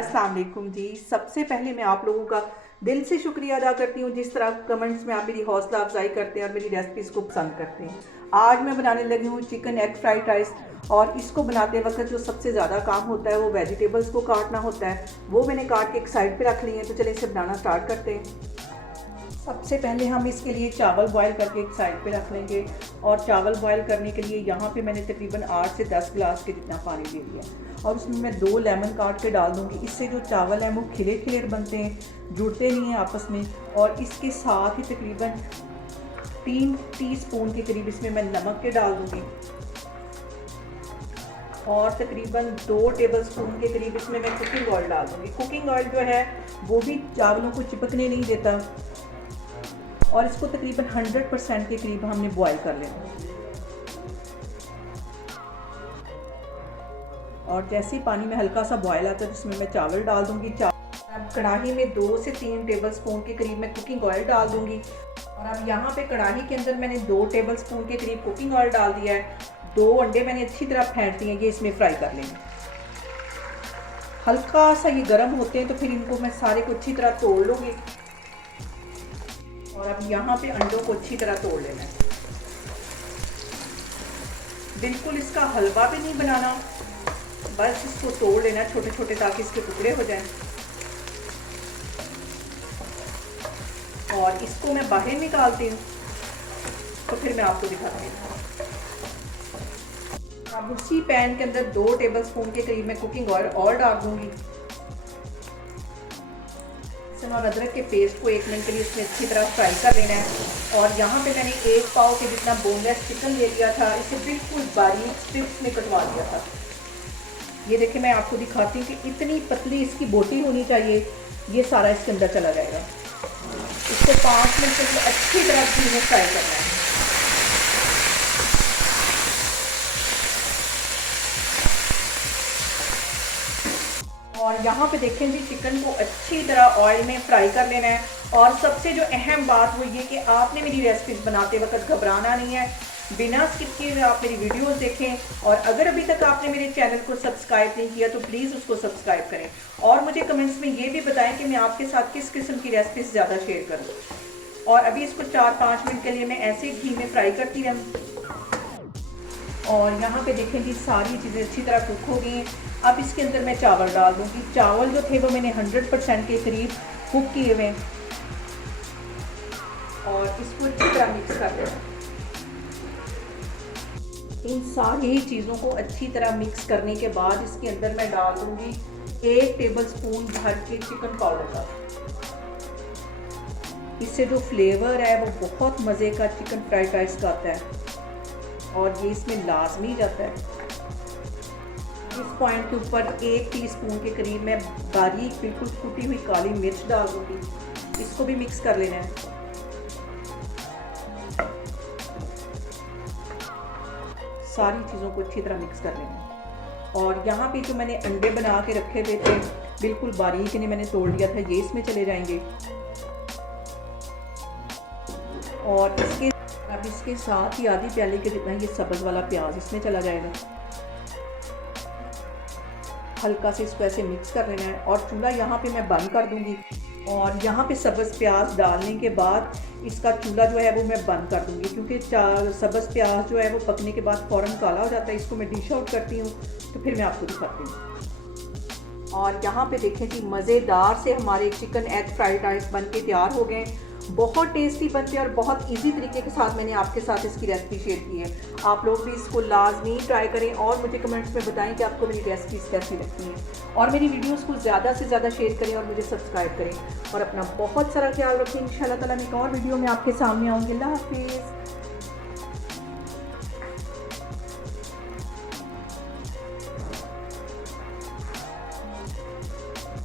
अस्सलाम वालेकुम जी। सबसे पहले मैं आप लोगों का दिल से शुक्रिया अदा करती हूँ जिस तरह कमेंट्स में आप मेरी हौसला अफजाई करते हैं और मेरी रेसिपीज़ को पसंद करते हैं। आज मैं बनाने लगी हूँ चिकन एग फ्राइड राइस। और इसको बनाते वक्त जो सबसे ज़्यादा काम होता है वो वेजिटेबल्स को काटना होता है। वो मैंने काट के एक साइड पे रख ली है, तो चलिए इसे बनाना स्टार्ट करते हैं। सबसे पहले हम इसके लिए चावल बॉईल करके एक साइड पे रख लेंगे। और चावल बॉईल करने के लिए यहाँ पे मैंने तकरीबन 8 से 10 गिलास के जितना पानी ले लिया और उसमें मैं 2 लेमन काट के डाल दूँगी। इससे जो चावल हैं वो खिले खिले बनते हैं, जुड़ते नहीं हैं आपस में। और इसके साथ ही तकरीबन 3 टीस्पून के करीब इसमें मैं नमक के डाल दूँगी और तकरीबन 2 टेबलस्पून के करीब इसमें मैं कुकिंग ऑयल डाल दूँगी। कुकिंग ऑयल जो है वो भी चावलों को चिपकने नहीं देता। और इसको तकरीबन 100% के करीब हमने बॉईल कर लेना। और जैसे ही पानी में हल्का सा बॉईल आता है जिसमें मैं चावल डाल दूंगी। कढ़ाई में 2 से 3 टेबलस्पून के करीब मैं कुकिंग ऑयल डाल दूंगी। और अब यहाँ पे कढ़ाई के अंदर मैंने 2 टेबलस्पून के करीब कुकिंग ऑयल डाल दिया है। 2 अंडे मैंने अच्छी तरह फेंट दिए, ये इसमें फ्राई कर लेंगे। हल्का सा ये गर्म होते हैं तो फिर इनको मैं सारे को अच्छी तरह तोड़ लूँगी। और अब यहाँ पे अंडों को अच्छी तरह तोड़ लेना है। बिल्कुल इसका हलवा भी नहीं बनाना, बस इसको तोड़ लेना छोटे छोटे ताकि इसके टुकड़े हो जाएं। और इसको मैं बाहर निकालती हूँ तो फिर मैं आपको दिखाती हूँ। अब उसी पैन के अंदर 2 टेबलस्पून के करीब मैं कुकिंग ऑयल और डाल दूंगी। और अदरक के पेस्ट को 1 मिनट के लिए इसमें अच्छी तरह फ्राई कर लेना है। और यहाँ पे मैंने 1 पाव के जितना बोनलेस चिकन ले लिया था, इसे बिल्कुल बारीक स्ट्रिप्स में कटवा दिया था। ये देखिए मैं आपको दिखाती हूँ कि इतनी पतली इसकी बोटी होनी चाहिए, ये सारा इसके अंदर चला जाएगा। इसको 5 मिनट के लिए अच्छी तरह घी में फ्राई करना है। और यहाँ पे देखें जी, चिकन को अच्छी तरह ऑयल में फ्राई कर लेना है। और सबसे जो अहम बात वो ये कि आपने मेरी रेसिपीज बनाते वक्त घबराना नहीं है, बिना स्किप किए हुए आप मेरी वीडियोस देखें। और अगर अभी तक आपने मेरे चैनल को सब्सक्राइब नहीं किया तो प्लीज़ उसको सब्सक्राइब करें। और मुझे कमेंट्स में ये भी बताएं कि मैं आपके साथ किस किस्म की रेसिपीज ज़्यादा शेयर करूँ। और अभी इसको 4-5 मिनट के लिए मैं ऐसे घी में फ्राई करती रहूँ। और यहाँ पे देखें जी, सारी चीज़ें अच्छी तरह कुक हो गई हैं। अब इसके अंदर मैं चावल डाल दूँगी। चावल जो थे वो मैंने 100% के करीब कुक किए हुए हैं। और इसको अच्छी तरह मिक्स कर देना। इन सारी चीज़ों को अच्छी तरह मिक्स करने के बाद इसके अंदर मैं डाल दूँगी 1 टेबलस्पून भर के चिकन पाउडर का। इससे जो फ्लेवर है वो बहुत मज़े का चिकन फ्राइड राइस का आता है और ये इसमें लाजमी जाता है। इस पॉइंट के ऊपर 1 टीस्पून के करीब मैं बारीक बिल्कुल कुटी हुई काली मिर्च डाल दूँगी। इसको भी मिक्स कर लेना है। सारी चीज़ों को अच्छी तरह मिक्स कर लेना है। और यहाँ पे जो मैंने अंडे बना के रखे हुए थे बिल्कुल बारीक इन्हें मैंने तोड़ लिया था, ये इसमें चले जाएंगे। और अब इसके साथ ही आधी प्याली के जितना ये सब्ज़ वाला प्याज इसमें चला जाएगा। हल्का से इसको ऐसे मिक्स कर लेना है। और चूल्हा यहाँ पे मैं बंद कर दूँगी। और यहाँ पे सब्ज़ प्याज डालने के बाद इसका चूल्हा जो है वो मैं बंद कर दूँगी, क्योंकि सब्ज़ प्याज जो है वो पकने के बाद फ़ौरन काला हो जाता है। इसको मैं डिश आउट करती हूँ तो फिर मैं आपको दिखाती हूँ। और यहाँ पे देखें कि मज़ेदार से हमारे चिकन एग फ्राइड राइस बन के तैयार हो गए। बहुत टेस्टी बनते हैं और बहुत इजी तरीके के साथ मैंने आपके साथ इसकी रेसिपी शेयर की है। आप लोग भी इसको लाजमी ट्राई करें और मुझे कमेंट्स में बताएं कि आपको मेरी रेसिपीज़ कैसी लगती हैं। और मेरी वीडियोस को ज़्यादा से ज़्यादा शेयर करें और मुझे सब्सक्राइब करें। और अपना बहुत सारा ख्याल रखें। इंशाल्लाह ताला मैं एक और वीडियो में आपके सामने आऊँगी। अल्लाह हाफिज़।